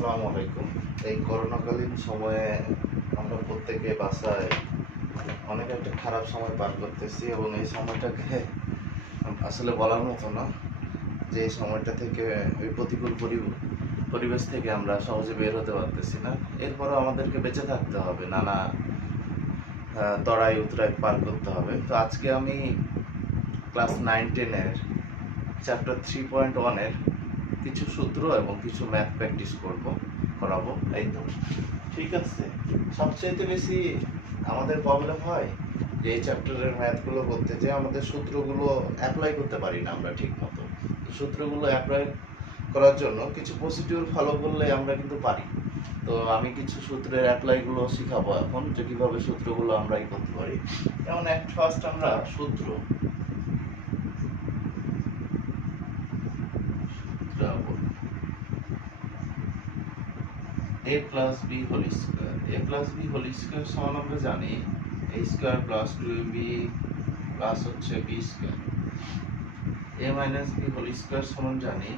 আসসালামু আলাইকুম। এই করোনাকালীন সময়ে আমরা প্রত্যেকে বাসায় অনেক একটা খারাপ সময় পার করতেছি এবং এই সময়টাকে আসলে বলার মতো না যে এই সময়টা থেকে ওই প্রতিকূল পরিবেশ থেকে আমরা সহজে বের হতে পারতেছি না। এরপরও আমাদেরকে বেঁচে থাকতে হবে, নানা তড়াই উতরাই পার করতে হবে। তো আজকে আমি ক্লাস 9-10-এর চ্যাপ্টার 3.1-এর কিছু সূত্র এবং কিছু ম্যাথ প্র্যাকটিস করাবো। এই তো ঠিক আছে। সবচেয়ে বেশি আমাদের প্রবলেম হয় যে এই চ্যাপ্টারের ম্যাথগুলো করতে যে আমাদের সূত্রগুলো অ্যাপ্লাই করতে পারি না আমরা ঠিক মতো। সূত্রগুলো অ্যাপ্লাই করার জন্য কিছু প্রসিডিউর ফলো করলে আমরা কিন্তু পারি। তো আমি কিছু সূত্রের অ্যাপ্লাইগুলো শিখাবো এখন, যে কীভাবে সূত্রগুলো আমরা করতে পারি। যেমন ফার্স্ট আমরা সূত্র a plus b whole square, a plus b whole square সমান আমরা জানি a square plus 2ab plus হচ্ছে b square, a minus b whole square সমান জানি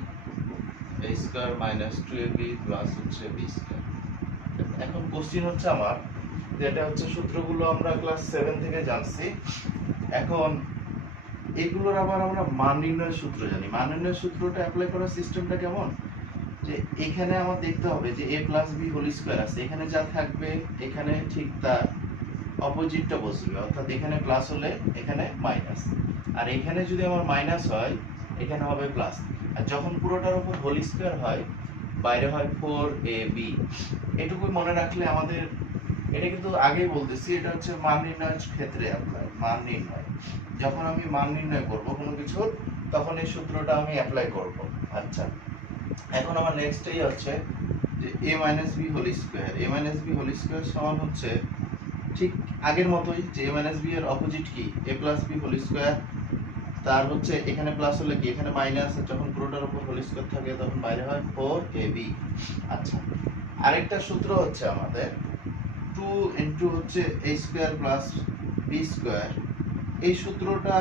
a square minus 2ab plus হচ্ছে b square। এখন কোশ্চেন হচ্ছে আমার যে এটা হচ্ছে সূত্রগুলো আমরা ক্লাস 7 থেকে জানছি। এখন এগুলোর আবার আমরা মান নির্ণয়ের সূত্র জানি। মান নির্ণয়ের সূত্রটা অ্যাপ্লাই করার সিস্টেমটা কেমন, যে এখানে আমার দেখতে হবে যে a plus b whole square আছে, এখানে যা থাকবে এখানে ঠিক তার অপোজিটটা বসবে, অর্থাৎ এখানে প্লাস হলে এখানে মাইনাস, আর এখানে যদি আমার মাইনাস হয় এখানে হবে প্লাস। আর যখন পুরোটার উপর হোল স্কোয়ার হয় বাইরে হয় 4ab। এটুকুই মনে রাখলে আমাদের, এটা কিন্তু আগেই বলতেছি, এটা হচ্ছে মান নির্ণয়ের ক্ষেত্রে অ্যাপ্লাই। মান নির্ণয়, যখন আমি মান নির্ণয় করব কোনো কিছুর, তখন এই সূত্রটা আমি অ্যাপ্লাই করব। আচ্ছা, এখন আমার নেক্সটই হচ্ছে যে a minus b whole square, a minus b whole square সমান হচ্ছে ঠিক আগের মতোই, যে a মাইনাস বি এর অপোজিট কি a plus b whole square, তার হচ্ছে এখানে প্লাস হলে কি এখানে মাইনাস, যখন পুরোটার উপর হোল স্কোয়ার থাকে তখন বাইরে হয় 4ab। আচ্ছা, আরেকটা সূত্র হচ্ছে আমাদের 2 ইনটু হচ্ছে a square plus b square. এই সূত্রটা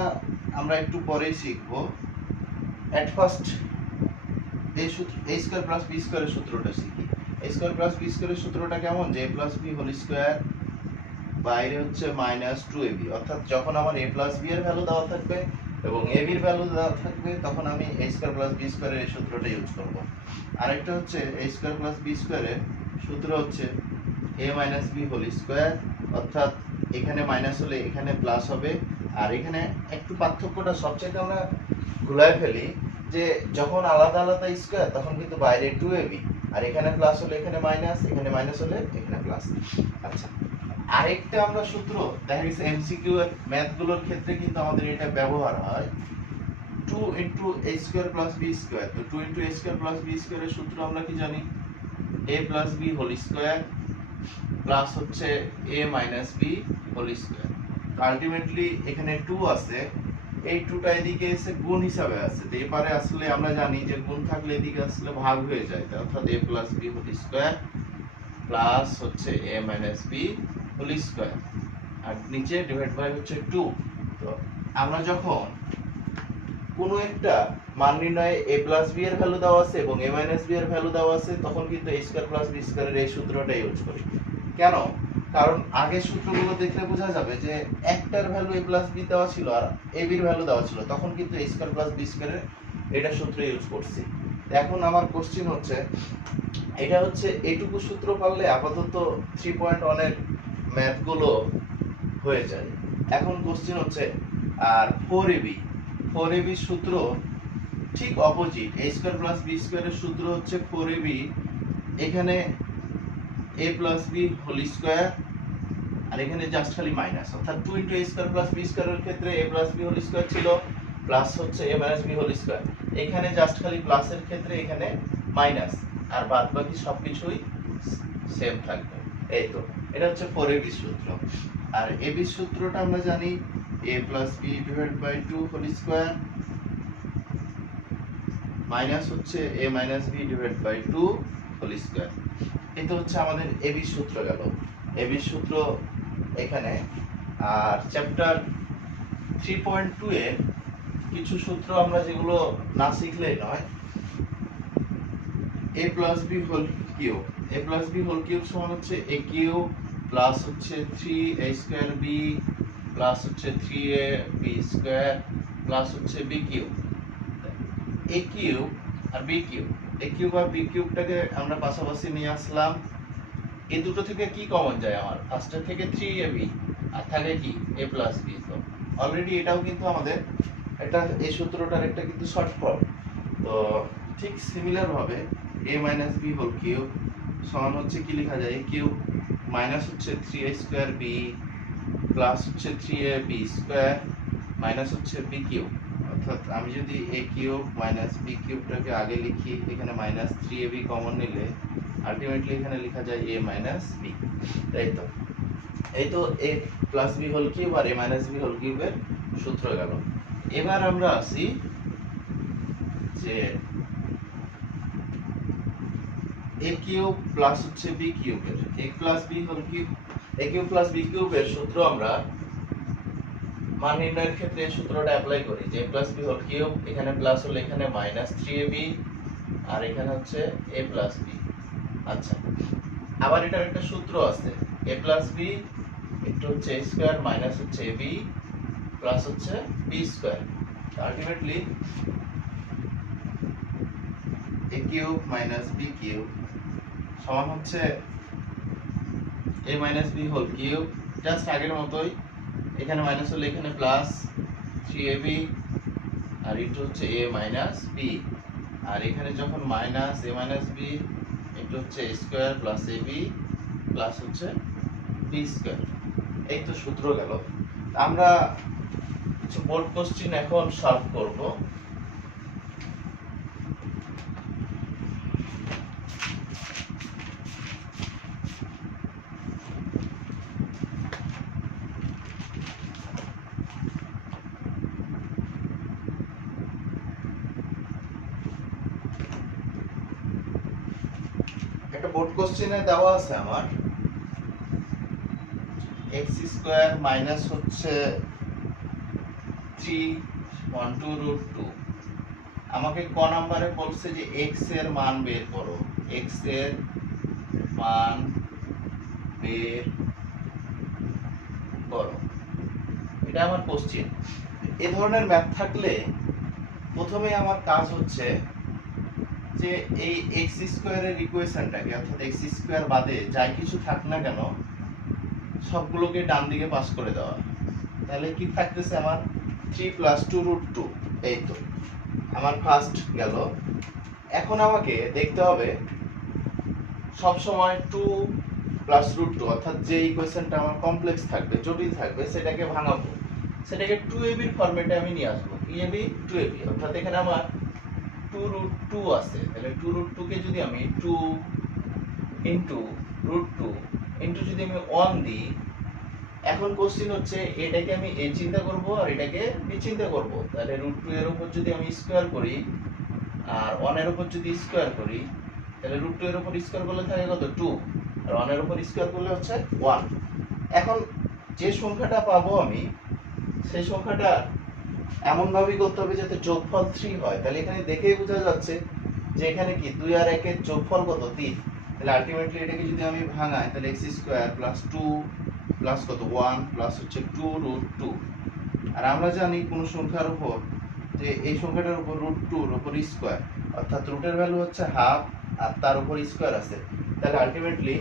আমরা একটু পরেই শিখবো। এট ফার্স্ট এই সূত্র a স্কয়ার প্লাস b স্কয়ারের সূত্রটা শিখি। a স্কয়ার প্লাস b স্কয়ারের সূত্রটা কেমন, যে a plus b whole square বাইরে হচ্ছে মাইনাস 2ab, অর্থাৎ যখন আমার a প্লাস b এর ভ্যালু দেওয়া থাকবে এবং ab এর ভ্যালু দেওয়া থাকবে তখন আমি a স্কয়ার প্লাস b স্কয়ারের এই সূত্রটা ইউজ করব। আরেকটা হচ্ছে a স্কয়ার প্লাস b স্কয়ারের সূত্র হচ্ছে a minus b whole square, অর্থাৎ এখানে মাইনাস হলে এখানে প্লাস হবে। আর এখানে একটু পার্থক্যটা সবচেয়ে আমরা ভুলায় ফেলি, যে যখন আলাদা আলাদা স্কয়ার তখন কিন্তু বাইরে 2ab, আর এখানে প্লাস হলে এখানে মাইনাস, এখানে মাইনাস হলে এখানে প্লাস। আচ্ছা, আরেকটা আমরা সূত্র দেখা গেছে এমসিকিউ এর ম্যাথগুলোর ক্ষেত্রে কিন্তু আমাদের এটা ব্যবহার হয়, 2 into a square plus b square. তো 2 into a square plus b স্কয়ারের সূত্র আমরা কি জানি, a plus b whole square plus হচ্ছে a minus b whole square. Ultimately এখানে 2 আছে, এই 2টা এদিকে এসে গুণ হিসাবে আছে, তো এপারে আসলে আমরা জানি যে গুণ থাকলে এদিকে আসলে ভাগ হয়ে যায়, অর্থাৎ a plus b whole square plus হচ্ছে a minus b whole square, আর নিচে ডিভাইড বাই হচ্ছে 2। তো আমরা যখন কোনো একটা মান নির্ণয়ে a প্লাস b এর ভ্যালু দেওয়া আছে এবং a মাইনাস b এর ভ্যালু দেওয়া আছে তখন কিন্তু a স্কয়ার প্লাস b স্কয়ারের এই সূত্রটা ইউজ করি। কেন? কারণ আগের সূত্রগুলো দেখলে বোঝা যাবে যে একটার ভ্যালু a প্লাস b দেওয়া ছিল আর a b এর ভ্যালু দেওয়া ছিল, তখন কিন্তু a স্কয়ার প্লাস b স্কয়ারের এটা সূত্র ইউজ করছি। এখন আমার কোশ্চেন হচ্ছে, এটা হচ্ছে এটুকু সূত্র পারলে আপাতত 3.1 এর ম্যাথগুলো হয়ে যায়। এখন কোশ্চেন হচ্ছে আর 4ab সূত্র ঠিক opposite, a square plus b স্কয়ারের সূত্র হচ্ছে 4ab, এখানে a plus b whole square আর এখানে জাস্ট খালি মাইনাস, অর্থাৎ 2 into a square plus b স্কয়ারের ক্ষেত্রে a plus b whole square ছিল, প্লাস হচ্ছে a minus b whole square, এখানে জাস্ট খালি প্লাসের ক্ষেত্রে এখানে মাইনাস, আর বাদ বাকি সবকিছুই সেম থাকবে। এই তো এটা হচ্ছে 4ab সূত্র। আর ab সূত্রটা আমরা জানি a plus b divide by 2 whole square minus হচ্ছে a minus b divide by 2 whole square. এটা হচ্ছে আমাদের ab সূত্র গেল, ab সূত্র এখানে। আর চ্যাপ্টার 3.2 এর কিছু সূত্র আমরা যেগুলো না শিখলেই নয়, a plus b whole cube, a plus b whole cube সমান হচ্ছে a কিউব প্লাস হচ্ছে 3a স্কয়ার b প্লাস হচ্ছে 3a b স্কয়ার প্লাস হচ্ছে b কিউব। a কিউব আর b কিউব, a কিউব আর b কিউবটাকে আমরা পাশাপাশি নিয়ে আসলাম। এই দুটো থেকে কি কমন যায় আমার? ফার্স্টের থেকে 3ab আর থাকে কি a প্লাস b। তো অলরেডি এটাও কিন্তু আমাদের এটা এই সূত্রটার একটা কিন্তু শর্ট ফর্ম। তো ঠিক সিমিলার ভাবে a minus b whole cube সমান হচ্ছে কি লেখা যায়? a কিউব মাইনাস হচ্ছে 3a স্কয়ার b প্লাস হচ্ছে 3ab স্কয়ার মাইনাস হচ্ছে b কিউব। অর্থাৎ আমি যদি a কিউব মাইনাস b কিউবটাকে আগে লিখি, এখানে মাইনাস 3ab কমন নিলে আলটিমেটলি এখানে লেখা যায় a মাইনাস b। তাই তো এই তো a plus b whole cube আর a মাইনাস b হোল কিউবের সূত্র গেল। এবার আমরা আসি যে a কিউব প্লাস হচ্ছে b কিউবের, a plus b whole cube, a cube plus b কিউবের সূত্র আমরা মান নির্ণয়ের ক্ষেত্রে সূত্রটা অ্যাপ্লাই করি যে a plus b whole cube, এখানে প্লাস হলে এখানে মাইনাস 3ab আর এখানে হচ্ছে a প্লাস b। আচ্ছা, আবার এটার একটা সূত্র আছে a প্লাস b একটু হচ্ছে a স্কয়ার মাইনাস হচ্ছে ab প্লাস হচ্ছে b square. Ultimately a cube minus b cube সমান হচ্ছে a minus b whole cube, just আগের মতোই এখানে মাইনাস হলে এখানে প্লাস 3ab আর ইনটু হচ্ছে a মাইনাস b, আর এখানে যখন minus a minus b into হচ্ছে a square plus ab plus হচ্ছে b স্কয়ার। এই তো সূত্র গেল। আমরা কিছু বোর্ড কোশ্চেন এখন সলভ করব। একটা বোর্ড কোশ্চেনে দেওয়া আছে আমার x স্কয়ার মাইনাস হচ্ছে 3 আমাকে ক নাম্বারে বলছে যে x এর মান বের করো, x এর মান বের করো, এটা আমার কোশ্চেন। এই ধরনের ম্যাথ থাকলে প্রথমে আমার কাজ হচ্ছে যে এই x স্কয়ারের ইকুয়েশনটাকে, অর্থাৎ x স্কয়ার বাদে যাই কিছু থাক না কেন সবগুলোকে ডান দিকে পাস করে দেওয়া। তাহলে কি থাকতেছে আমার 3 প্লাস 2√2। এই তো আমার ফার্স্ট গেল। এখন আমাকে দেখতে হবে সব সময় 2 প্লাস √2 অর্থাৎ যে ইকুয়েশনটা আমার কমপ্লেক্স থাকবে, জটিল থাকবে, সেটাকে ভাঙাবো, সেটাকে 2ab এর ফরম্যাটে আমি নিয়ে আসবো। কি এবি? 2ab। অর্থাৎ এখানে আমার 2√2 আছে, তাহলে 2√2 কে যদি আমি 2 ইনটু √2 ইনটু যদি আমি 1 দিই, এখন কোশ্চেন হচ্ছে এটাকে আমি a চিন্তা করব আর এটাকে b চিন্তা করব। তাহলে √2 এর উপর যদি আমি স্কয়ার করি আর 1 এর উপর যদি স্কয়ার করি, তাহলে √2 এর উপর স্কয়ার করলে থাকে কত? 2, আর 1 এর উপর স্কয়ার করলে হচ্ছে 1। এখন যে সংখ্যাটা পাবো আমি, সেই সংখ্যাটা এমন ভাবেই করতে হবে যাতে যোগফল 3 হয়। তাহলে এখানে দেখেই বোঝা যাচ্ছে যে এখানে কি 2 আর 1 এর যোগফল কত? 3। তাহলে আলটিমেটলি এটাকে যদি আমি ভাঙাই, তাহলে x স্কয়ার প্লাস 2 প্লাস কত? 1 প্লাস হচ্ছে 2√2। আর আমরা জানি কোন সংখ্যার উপর যে এই সংখ্যাটার উপর √2 এর উপর স্কয়ার, অর্থাৎ রুটের ভ্যালু হচ্ছে হাফ আর তার উপর স্কয়ার আছে। তাহলে আলটিমেটলি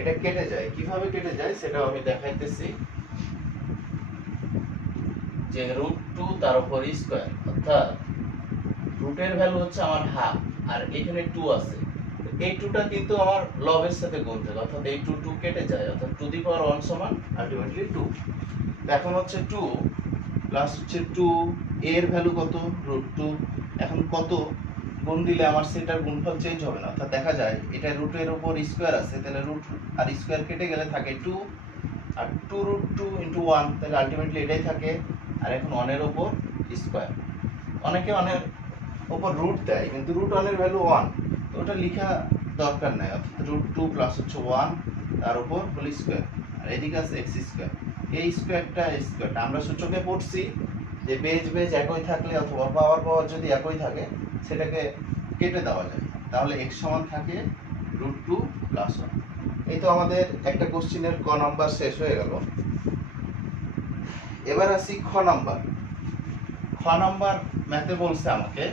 এটা কেটে যায়। কিভাবে কেটে যায় সেটাও আমি দেখাইতেছি। যে √2 তার উপর স্কয়ার, অর্থাৎ রুটের ভ্যালু হচ্ছে আমার হাফ আর এখানে 2 আছে, এই 2টা কিন্তু আমার লবের সাথে গুণ থাকে, অর্থাৎ এই 2 কেটে যায়, অর্থাৎ 2⁴ সমান আলটিমেটলি 2। এখন হচ্ছে 2 প্লাস হচ্ছে 2 এর ভ্যালু কত? √2। এখন কত গুণ দিলে আমার সেটার গুণফল চেঞ্জ হবে না, অর্থাৎ দেখা যায় এটা রুটের উপর স্কয়ার আছে, তাহলে রুট আর স্কয়ার কেটে গেলে থাকে 2 আর 2√2 ইনটু 1, তাহলে আলটিমেটলি এটাই থাকে। আর এখন 1 এর উপর স্কয়ার, অনেকে 1 এর উপর রুট দেয় কিন্তু √1 এর ভ্যালু 1, তো ওটা লেখা দরকার নাই, অর্থাৎ √2 প্লাস হচ্ছে 1 তার উপর হোল স্কয়ার, আর এদিকে আছে x স্কয়ার। এই স্কয়ারটা আমরা সূচকে পড়ছি যে বেজ একই থাকলে অথবা পাওয়ার যদি একই থাকে সেটাকে কেটে দেওয়া যায়। তাহলে x সমান থাকে √2 প্লাস 1। এই তো আমাদের একটা কোশ্চেনের ক নাম্বার শেষ হয়ে গেল। এবার আসি খ নাম্বার। খ নাম্বার ম্যাথে বলছে আমাকে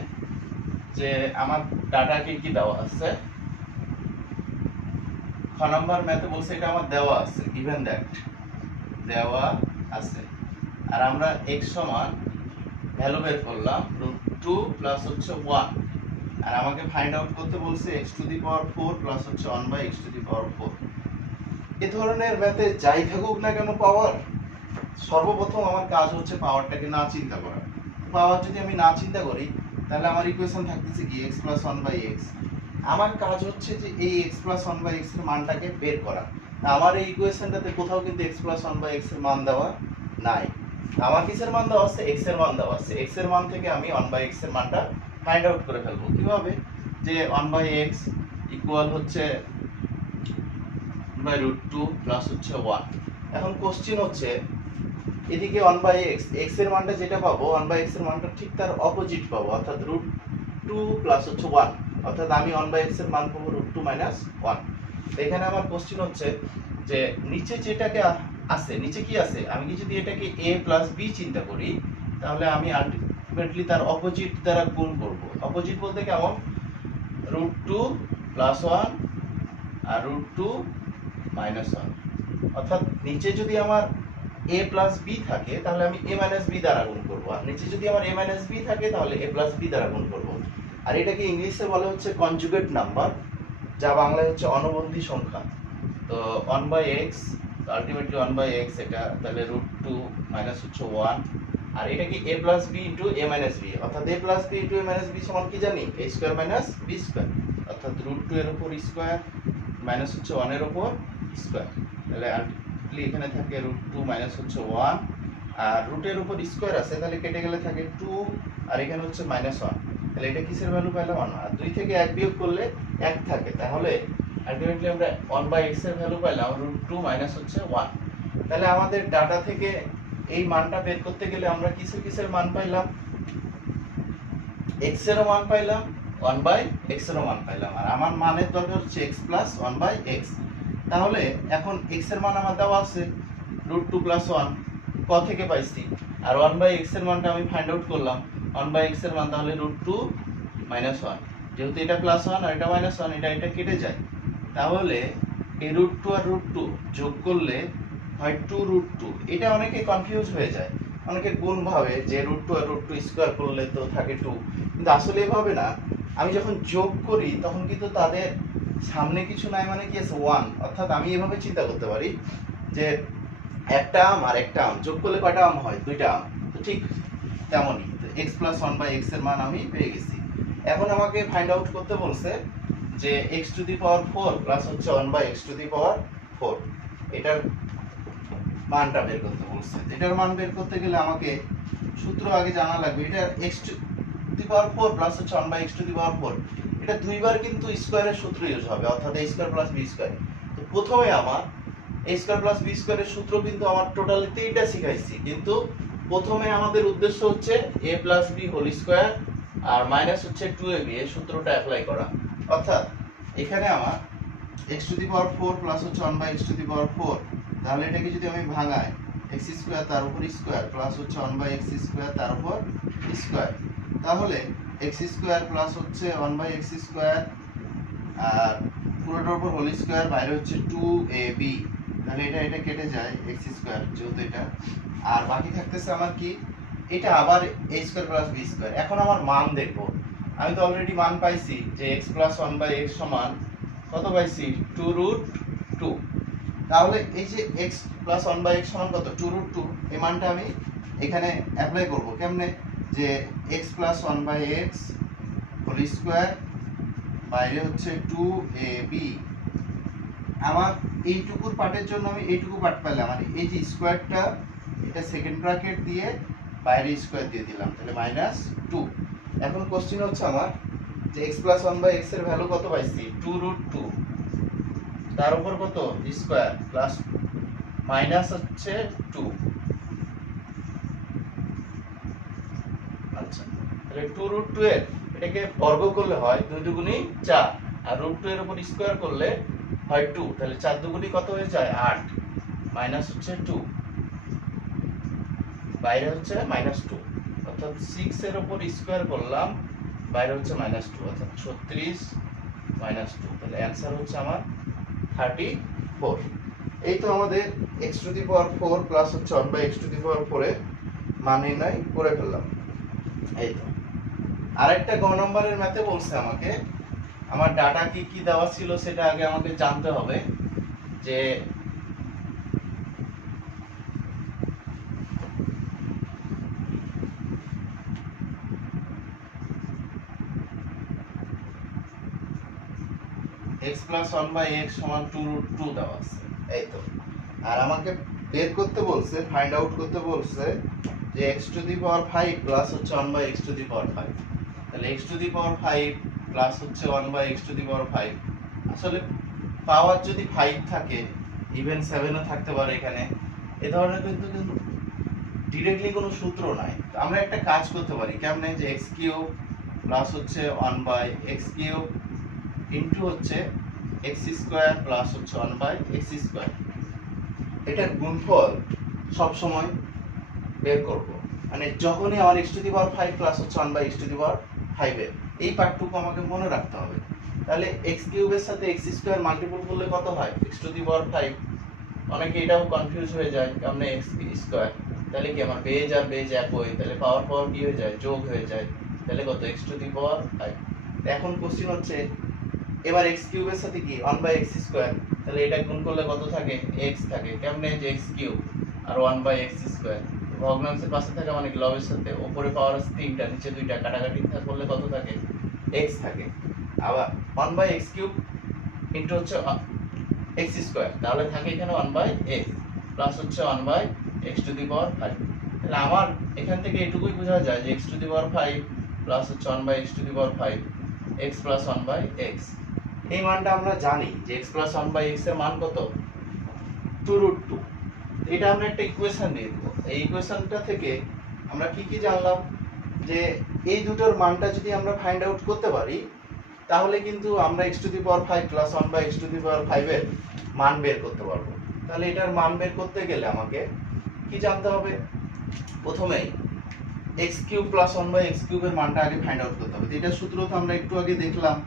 যে আমার ডাটা কি দেওয়া আছে। খ নাম্বার ম্যাথে বলছে এটা আমার দেওয়া আছে, গিভেন দ্যাট দেওয়া আছে, আর আমরা x সমান ভ্যালু বের করলাম √2 প্লাস হচ্ছে 1, আর আমাকে ফাইন্ড আউট করতে বলছে x⁴ প্লাস হচ্ছে 1/x⁴। এই ধরনের ম্যাথে যাই থাকুক না কেন পাওয়ার, সর্বপ্রথম আমার কাজ হচ্ছে পাওয়ারটাকে না চিন্তা করা। পাওয়ার যদি আমি না চিন্তা করি তাহলে আমার ইকুয়েশন থাকতেছে কি x + 1/x। আমার কাজ হচ্ছে যে এই x + 1/x এর মানটাকে বের করা। আমার এই ইকুয়েশনটাতে কোথাও কিন্তু x + 1/x এর মান দেওয়া নাই। আমার কিসের মান দেওয়া আছে? x এর মান দেওয়া আছে। x এর মান থেকে আমি 1/x এর মানটা ফাইন্ড আউট করে ফেলবো। কিভাবে? যে 1/x ইকুয়াল হচ্ছে √2 প্লাস হচ্ছে 1। এখন কোশ্চেন হচ্ছে এদিকে 1/x, x এর মানটা যেটা পাবো 1/x এর মানটা ঠিক তার অপোজিট পাবো, অর্থাৎ √2 প্লাস হচ্ছে 1, অর্থাৎ আমি 1/x এর মান পাবো √2 - 1। এখানে আমার কোশ্চেন হচ্ছে যে নিচে যেটাকে আছে, নিচে কি আছে, আমি কি যদি এটাকে a প্লাস b চিন্তা করি তাহলে আমি আলটিমেটলি তার অপোজিট দ্বারা গুণ করব। অপোজিট বলতে কেমন? √2 প্লাস 1 আর √2 মাইনাস 1, অর্থাৎ নিচে যদি আমার a প্লাস b থাকে তাহলে আমি a মাইনাস b দ্বারা গুণ করব, আর নিচে যদি আমার a মাইনাস b থাকে তাহলে a প্লাস b দ্বারা গুণ করব। আর এটাকে ইংলিশে বলা হচ্ছে কনজুগেট নাম্বার, যা বাংলায় হচ্ছে অনুবন্ধী সংখ্যা। তো 1/x আলটিমেটলি 1/x এটা তাহলে √2 মাইনাস হচ্ছে 1, আর এটা কি a plus b into a minus b, অর্থাৎ a plus b into a minus b সমান কি জানি? a square minus b square, অর্থাৎ √2 এর উপর স্কয়ার মাইনাস হচ্ছে 1 এর উপর স্কয়ার। তাহলে আলটিমেটলি এখানে থাকে √2 মাইনাস হচ্ছে 1, আর রুটের উপর স্কয়ার আছে তাহলে কেটে গেলে থাকে 2, আর এখানে হচ্ছে -1। তাহলে এটা কিসের ভ্যালু পেলাম? 1। আর 2 থেকে 1 বিয়োগ করলে 1 থাকে, তাহলে আলটিমেটলি আমরা 1/x এর ভ্যালু পেলাম √2 মাইনাস হচ্ছে 1। তাহলে আমাদের ডাটা থেকে এই মানটা বের করতে গেলে আমরা কিসের মান পাইলাম? x এরও মান পাইলাম, 1/x এরও মান পাইলাম, আর আমার মানের দরকার হচ্ছে x + 1/x। তাহলে এখন x এর মান আমার দেওয়া আছে √2 + 1, ক থেকে পাইছি, আর 1/x এর মানটা আমি ফাইন্ড আউট করলাম। 1/x এর মান তাহলে √2 - 1, যেহেতু এটা +1 আর এটা -1, এটা কেটে যায়, তাহলে এই √2 আর √2 যোগ করলে হয় 2√2। এটা অনেকে কনফিউজ হয়ে যায়, অনেকে গুণ ভাবে যে √2 আর √2 স্কয়ার করলে তো থাকে 2, কিন্তু আসলে এভাবে না। আমি যখন যোগ করি তখন কিন্তু তাদের সামনে কিছু নাই মানে কি আছে 1, অর্থাৎ আমি এভাবে চিন্তা করতে পারি যে একটা আম আর একটা আম যোগ করলে কয়টা আম হয়? 2টা আম। তো ঠিক তেমনই x + 1/x এর মান আমি পেয়ে গেছি। এখন আমাকে ফাইন্ড আউট করতে বলছে যে x⁴ প্লাস হচ্ছে 1/x⁴, এটার মানটা বের করতে বলছে। এটার মান বের করতে গেলে আমাকে সূত্র আগে জানা লাগবে। এটা x⁴ প্লাস হচ্ছে 1/x⁴, এটা দুইবার কিন্তু স্কয়ারের সূত্র ইউজ হবে, অর্থাৎ a² + b²। তো প্রথমে আমার a² + b² এর সূত্র কিন্তু আমার টোটালিতেইটা শিখাইছি, কিন্তু প্রথমে আমাদের উদ্দেশ্য হচ্ছে a + b হোল স্কয়ার আর মাইনাস হচ্ছে 2ab এর সূত্রটা অ্যাপ্লাই করা। অর্থাৎ এখানে আমার x⁴ প্লাস হচ্ছে 1/x⁴, তাহলে এটাকে যদি আমি ভাঙাই x² তার উপর স্কয়ার প্লাস হচ্ছে 1/x² তার উপর স্কয়ার, তাহলে x² প্লাস হচ্ছে 1/x², আর পুরোটার উপর হোল স্কয়ার, বাইরে হচ্ছে 2ab, তাহলে এটা কেটে যায় x² যেহেতু এটা, আর বাকি থাকতেছে আমার কি? এটা আবার a² + b²। এখন আমার মান দেখব। আমি তো অলরেডি মান পাইছি যে x + 1/x সমান কত পাইছি? 2√2। তাহলে এই যে x + 1/x সমান কত? 2√2। এই মানটা আমি এখানে অ্যাপ্লাই করব কেমনে? যে x + 1/x হোল স্কয়ার, বাইরে হচ্ছে 2ab। আমার এইটুকুর পার্টের জন্য আমি এইটুকু পার্ট পেলাম, মানে এই যে স্কয়ারটা এটা সেকেন্ড ব্র্যাকেট দিয়ে বাইরে স্কয়ার দিয়ে দিলাম, তাহলে -2। এখন কোশ্চেন হচ্ছে আমার যে x + 1/x এর ভ্যালু কত পাইছি? 2√2, তার উপর কত? স্কয়ার প্লাস মাইনাস হচ্ছে 2। আচ্ছা, তাহলে 2√2 এর এটাকে বর্গ করলে হয় 2 দুগুণী 4, আর √2 এর উপর স্কয়ার করলে হয় 2, তাহলে 4 দুগুণী কত হয়ে যায় 8, মাইনাস হচ্ছে 2, বাইরে হচ্ছে -2, অর্থাৎ 6 এর উপর স্কয়ার করলাম, বাইরে হচ্ছে -2, অর্থাৎ 36 -2, তাহলে অ্যানসার হচ্ছে আমার 34। এই তো আমাদের x⁴ প্লাস হচ্ছে 1/x⁴ এর মান নির্ণয় করে ফেললাম। এই তো আরেকটা গ নম্বরের ম্যাথে বলছে আমাকে আমার ডাটা কি কি দেওয়া ছিল সেটা আগে আমাকে জানতে হবে, যে x + 1/x = 2√2 দেওয়া আছে। এই তো আর আমাকে বের করতে বলছে, ফাইন্ড আউট করতে বলছে যে x⁵ প্লাস হচ্ছে 1/x⁵। তাহলে x⁵ প্লাস হচ্ছে 1/x⁵। আসলে পাওয়ার যদি 5 থাকে, ইভেন 7 ও থাকতে পারে এখানে, এই ধরনের কিন্তু ডিরেক্টলি কোনো সূত্র নাই। তো আমরা একটা কাজ করতে পারি, কেমনে, যে x³ প্লাস হচ্ছে 1/x³ ইনটু হচ্ছে x² প্লাস হচ্ছে 1/x², এটার গুণফল সব সময় বের করব। মানে যখনই আমার x⁵ প্লাস হচ্ছে 1/x⁵ এর এই পার্টটুকু আমাকে মনে রাখতে হবে। তাহলে x³ এর সাথে x² মাল্টিপল করলে কত হয় x⁵। অনেকে এটাও কনফিউজ হয়ে যায়, কেমনে x², তাহলে কি আমার বেজ আর বেজ একই, তাহলে পাওয়ার পাওয়ার কি হয়ে যায়, যোগ হয়ে যায়, তাহলে কত x⁵। এখন কোশ্চেন হচ্ছে এবার x³ এর সাথে কি 1/x², তাহলে এটা গুণ করলে কত থাকে, x থাকে, কেমনে, যে x³ আর 1/x², ভগ্নাংশের পাশে থাকে মানে লবের সাথে, উপরে পাওয়ার আছে 3টা, নিচে 2টা, কাটাকাটি করলে কত থাকে, x থাকে। আবার 1/x³ ইনটু হচ্ছে x², তাহলে থাকে এখানে 1/x প্লাস হচ্ছে 1/x⁵। তাহলে আমার এখান থেকে এটুকুই বোঝা যায় যে x⁵ প্লাস হচ্ছে 1/x⁵, x প্লাস 1/x। এই মানটা আমরা জানি যে x প্লাস 1/x এর মান কত, 2√2। এটা আমরা একটা ইকুয়েশন দিয়ে দেব। এই ইকুয়েশনটা থেকে আমরা কি কি জানলাম, যে এই দুটোর মানটা যদি আমরা ফাইন্ড আউট করতে পারি, তাহলে কিন্তু আমরা x⁵ প্লাস 1/x⁵ এর মান বের করতে পারবো। তাহলে এটার মান বের করতে গেলে আমাকে কি জানতে হবে, প্রথমেই x³ প্লাস 1/x³ এর মানটা আগে ফাইন্ড আউট করতে হবে। এটার সূত্র তো আমরা একটু আগে দেখলাম,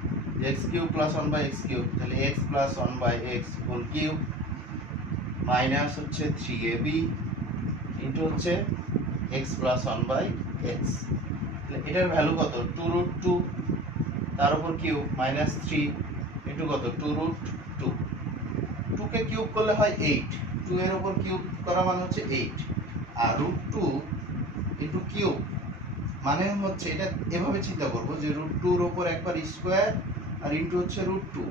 যে x³ প্লাস 1/x³ তাহলে x plus 1/x whole cube minus হচ্ছে 3ab ইনটু হচ্ছে x প্লাস 1/x। তাহলে এটার ভ্যালু কত, 2√2, তার উপর কিউব মাইনাস 3 ইনটু কত, 2√2। 2 কে কিউব করলে হয় 8, 2 এর উপর কিউব করা মানে হচ্ছে 8, আর √2 ইনটু কিউব মানে হচ্ছে, এটা এভাবে চিন্তা করব যে √2 এর উপর একবার স্কয়ার আর ইনটু হচ্ছে √2,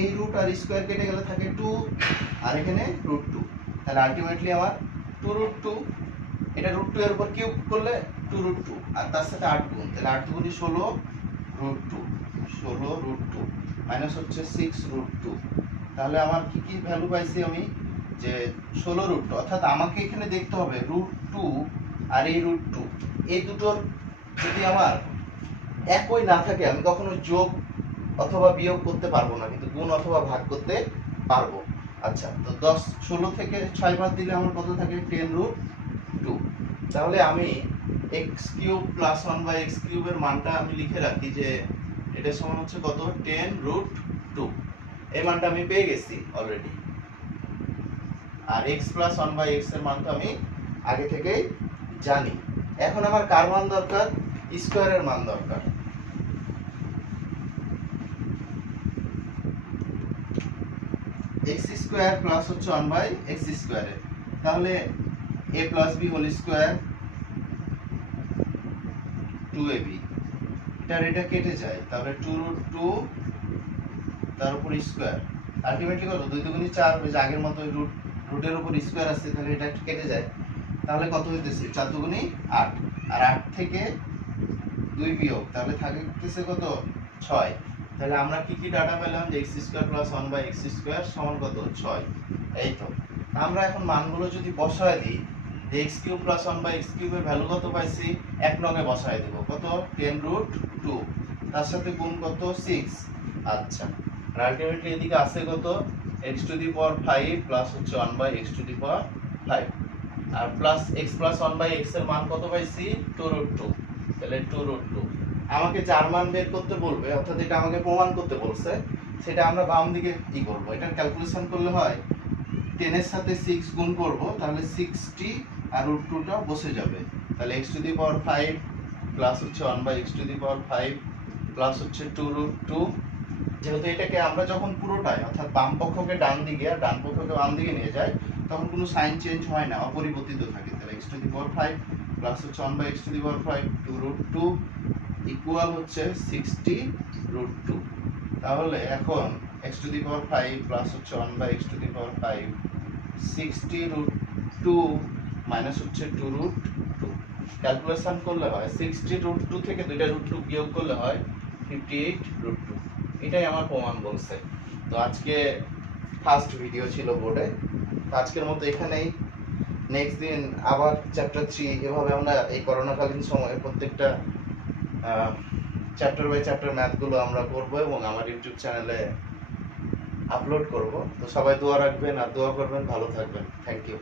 এই রুট আর স্কয়ার কেটে গেলে থাকে 2, আর এখানে √2, তাহলে আলটিমেটলি আমার 2√2, এটা √2 এর উপর কিউব করলে 2√2, আর তার সাথে 8 গুণ, তাহলে 8 দুগুণী 16√2 মাইনাস হচ্ছে 6√2। তাহলে আমার কি কি ভ্যালু পাইছি আমি, যে 16√2, অর্থাৎ আমাকে এখানে দেখতে হবে √2 আর এই √2 এই দুটোর যদি আমার একই না থাকে, আমি কখনো যোগ অথবা বিয়োগ করতে পারবো না, কিন্তু গুণ অথবা ভাগ করতে পারবো। আচ্ছা, তো 16 থেকে 6 বাদ দিলে আমার কত থাকে, 10√2। তাহলে আমি x³ প্লাস 1/x³ এর মানটা আমি লিখে রাখি, যে এটা সমান হচ্ছে কত, 10√2। এই মানটা আমি পেয়ে গেছি অলরেডি। আর x প্লাস 1/x এর মান তো আমি আগে থেকেই জানি। এখন আমার কার মান দরকার, স্কয়ারের মান দরকার। x² প্লাস হচ্ছে 1/x² এর, তাহলে a plus b whole square 2ab, এটা কেটে যায়, তাহলে 2√2 তার উপর স্কয়ার, আলটিমেটলি কত, 2 দুগুণী 4, ওই যে আগের মতো রুটের উপর স্কয়ার আছে, তাহলে এটা কেটে যায়, তাহলে কত হইতেছে, 4 দুগুণী 8, আর 8 থেকে 2 বিয়োগ, তাহলে থাকতেছে কত, 6। তাহলে আমরা কি কি ডাটা পেলাম, যে x² প্লাস 1/x² সমান কত, 6। এই তো আমরা এখন মানগুলো যদি বসায় দিই, x cube plus 1 by x কিউবের ভ্যালু কত পাইছি, 1 নঙে বসায় দেব, কত 10√2, তার সাথে গুণ কত 6। আচ্ছা, আর আলটিমেটলি এদিকে আছে কত x to the power 5 plus হচ্ছে 1 by x to the power 5, আর plus x plus 1 by x এর মান কত পাইছি 2√2, তাহলে 2√2। আমাকে যার মান বের করতে বলবে, অর্থাৎ এটা আমাকে প্রমাণ করতে বলছে, সেটা আমরা বাম দিকে কি করব, এটার ক্যালকুলেশন করলে হয় 10 এর সাথে 6 গুণ করব, তাহলে 60 আর √2টা বসে যাবে, তাহলে x to the power 5 plus হচ্ছে 1 by x to the power 5 plus হচ্ছে 2√2। যেহেতু এটাকে আমরা যখন পুরোটাই অর্থাৎ বাম পক্ষকে ডান দিকে আর ডান পক্ষকে বাম দিকে নিয়ে যাই, তখন কোনো সাইন চেঞ্জ হয় না, অপরিবর্তিত থাকে, তাহলে x to the power 5 plus হচ্ছে 1 by x to the power 5 2√2 equal হচ্ছে 60√2। তাহলে এখন x to the power 5 plus হচ্ছে 1 by x to the power 5 60√2 minus হচ্ছে 2√2, ক্যালকুলেশন করলে হয় 60√2 থেকে দুইটা √2 বিয়োগ করলে হয় 58√2। এটাই আমার প্রমাণ বলছে। তো আজকে ফার্স্ট ভিডিও ছিল বোর্ডে, আজকের মতো এখানেই। নেক্সট দিন আবার চ্যাপ্টার 3, এভাবে আমরা এই করোনাকালীন সময়ে প্রত্যেকটা চ্যাপ্টার বাই চ্যাপ্টার ম্যাথগুলো আমরা করব এবং আমার ইউটিউব চ্যানেলে আপলোড করব। তো সবাই দোয়া রাখবেন আর দোয়া করবেন, ভালো থাকবেন। Thank you.